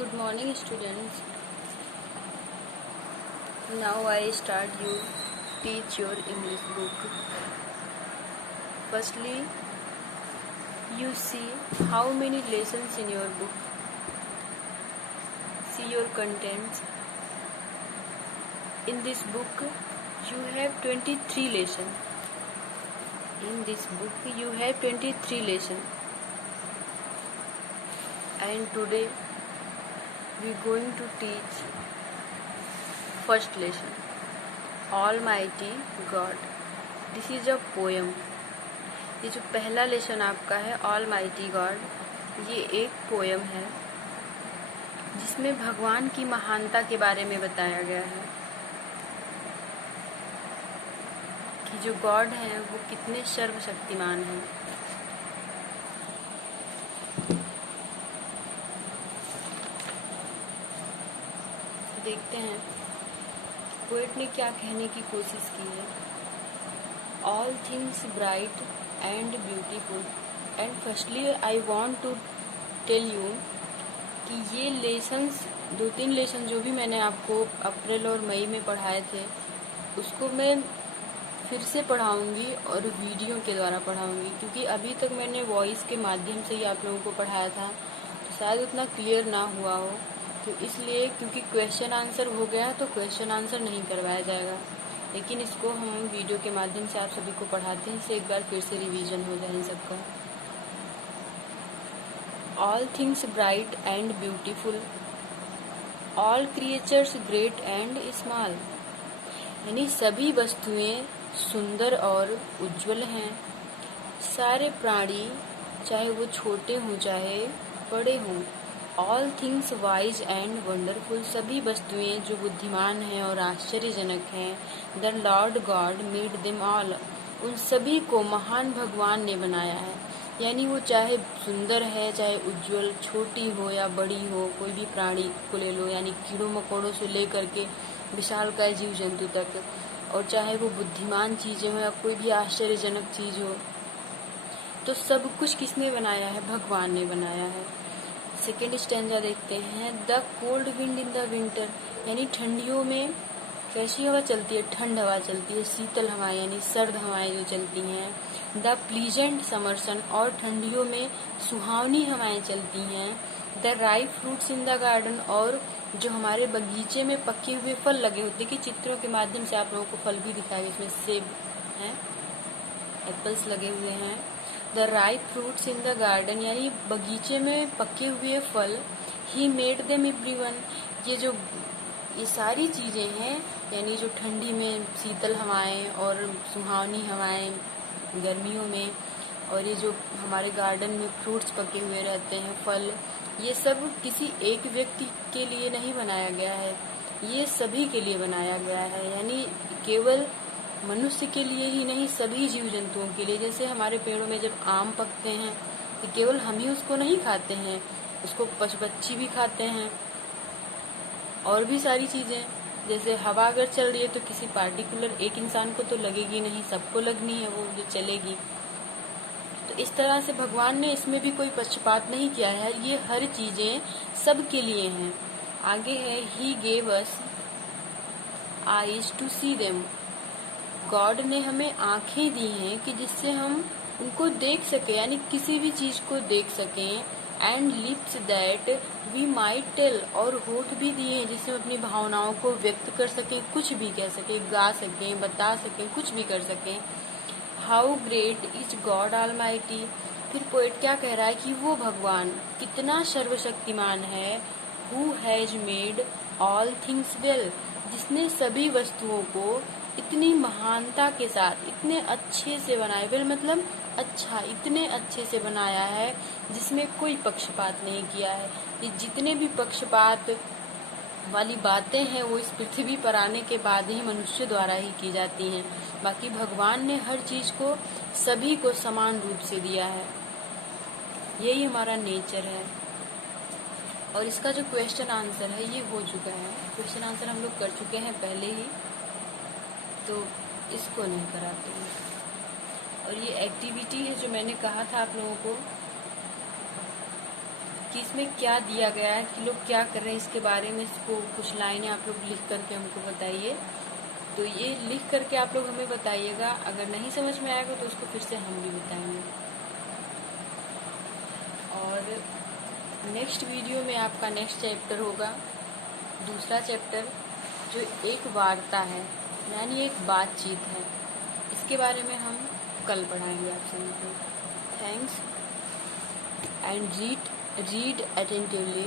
Good morning, students. Now I start you teach your English book. Firstly, you see how many lessons in your book. See your contents. In this book, you have 23 lessons. In this book, you have 23 lessons. And today, we are going to teach first lesson, Almighty God. This is a poem. ये जो पहला lesson आपका है Almighty God, ये एक poem है जिसमें भगवान की महानता के बारे में बताया गया है कि जो गॉड हैं वो कितने सर्वशक्तिमान हैं। देखते हैं पोएट ने क्या कहने की कोशिश की है। All things bright and beautiful and firstly I want to tell you कि ये लेसन्स 2-3 लेसन जो भी मैंने आपको अप्रैल और मई में पढ़ाए थे उसको मैं फिर से पढ़ाऊंगी और वीडियो के द्वारा पढ़ाऊंगी, क्योंकि अभी तक मैंने वॉइस के माध्यम से ही आप लोगों को पढ़ाया था तो शायद उतना क्लियर ना हुआ हो, तो इसलिए क्योंकि क्वेश्चन आंसर हो गया तो क्वेश्चन आंसर नहीं करवाया जाएगा, लेकिन इसको हम वीडियो के माध्यम से आप सभी को पढ़ाते हैं, इससे एक बार फिर से रिवीजन हो जाए इन सबका। All things bright and beautiful, all creatures great and small, यानी सभी वस्तुएं सुंदर और उज्जवल हैं। सारे प्राणी चाहे वो छोटे हों चाहे बड़े हों। All things wise and wonderful, सभी वस्तुएं जो बुद्धिमान हैं और आश्चर्यजनक हैं। The Lord God made them all, उन सभी को महान भगवान ने बनाया है। यानी वो चाहे सुंदर है चाहे उज्जवल, छोटी हो या बड़ी हो, कोई भी प्राणी को ले लो, यानी कीड़ों मकोड़ों से लेकर के विशालकाय जीव जंतु तक, और चाहे वो बुद्धिमान चीज़ें हो या कोई भी आश्चर्यजनक चीज़ हो, तो सब कुछ किसने बनाया है? भगवान ने बनाया है। सेकेंड स्टैंजा देखते हैं। The cold wind in the winter, यानी ठंडियों में कैसी हवा चलती है? ठंड हवा चलती है, शीतल हवाएं यानी सर्द हवाएं जो चलती हैं। द प्लीजेंट समर सन, और ठंडियों में सुहावनी हवाएं चलती हैं। The ripe fruits in the garden, और जो हमारे बगीचे में पके हुए फल लगे होते हैं, कि चित्रों के माध्यम से आप लोगों को फल भी दिखाएंगे, इसमें सेब हैं, एप्पल्स लगे हुए हैं। The ripe fruits in the garden, यानी बगीचे में पके हुए फल। ही मेड देम एवरीवन, ये सारी चीज़ें हैं, यानी जो ठंडी में शीतल हवाएं और सुहावनी हवाएं गर्मियों में, और ये जो हमारे गार्डन में फ्रूट्स पके हुए रहते हैं, फल, ये सब किसी एक व्यक्ति के लिए नहीं बनाया गया है, ये सभी के लिए बनाया गया है। यानी केवल मनुष्य के लिए ही नहीं, सभी जीव जंतुओं के लिए। जैसे हमारे पेड़ों में जब आम पकते हैं तो केवल हम ही उसको नहीं खाते हैं, उसको पशु पक्षी भी खाते हैं, और भी सारी चीज़ें। जैसे हवा अगर चल रही है तो किसी पार्टिकुलर एक इंसान को तो लगेगी नहीं, सबको लगनी है वो जो चलेगी। तो इस तरह से भगवान ने इसमें भी कोई पक्षपात नहीं किया है, ये हर चीज़ें सब के लिए हैं। आगे है ही gave us eyes to see them, God ने हमें आंखें दी हैं कि जिससे हम उनको देख सकें, यानी किसी भी चीज़ को देख सकें। And lips that we might tell, और होठ भी दिए हैं जिससे हम अपनी भावनाओं को व्यक्त कर सकें, कुछ भी कह सकें, गा सकें, बता सकें, कुछ भी कर सकें। How great is God almighty, फिर पोएट क्या कह रहा है कि वो भगवान कितना सर्वशक्तिमान है। Who has made all things well, जिसने सभी वस्तुओं को इतनी महानता के साथ इतने अच्छे से बनाया। वेल मतलब अच्छा, इतने अच्छे से बनाया है जिसमें कोई पक्षपात नहीं किया है। ये जितने भी पक्षपात वाली बातें हैं वो इस पृथ्वी पर आने के बाद ही मनुष्य द्वारा ही की जाती हैं। बाकी भगवान ने हर चीज़ को सभी को समान रूप से दिया है, यही हमारा नेचर है। और इसका जो क्वेश्चन आंसर है ये हो चुका है, क्वेश्चन आंसर हम लोग कर चुके हैं पहले ही, तो इसको नहीं कराते हैं। और ये एक्टिविटी है जो मैंने कहा था आप लोगों को कि इसमें क्या दिया गया है, कि लोग क्या कर रहे हैं इसके बारे में। इसको कुछ लाइनें आप लोग लिख करके हमको बताइए। तो ये लिख करके आप लोग हमें बताइएगा। अगर नहीं समझ में आएगा तो उसको फिर से हम भी बताएंगे। और नेक्स्ट वीडियो में आपका नेक्स्ट चैप्टर होगा, दूसरा चैप्टर, जो एक वार्ता है, यानी एक बातचीत है। इसके बारे में हम कल पढ़ाएंगे आप सभी को। Thanks and read attentively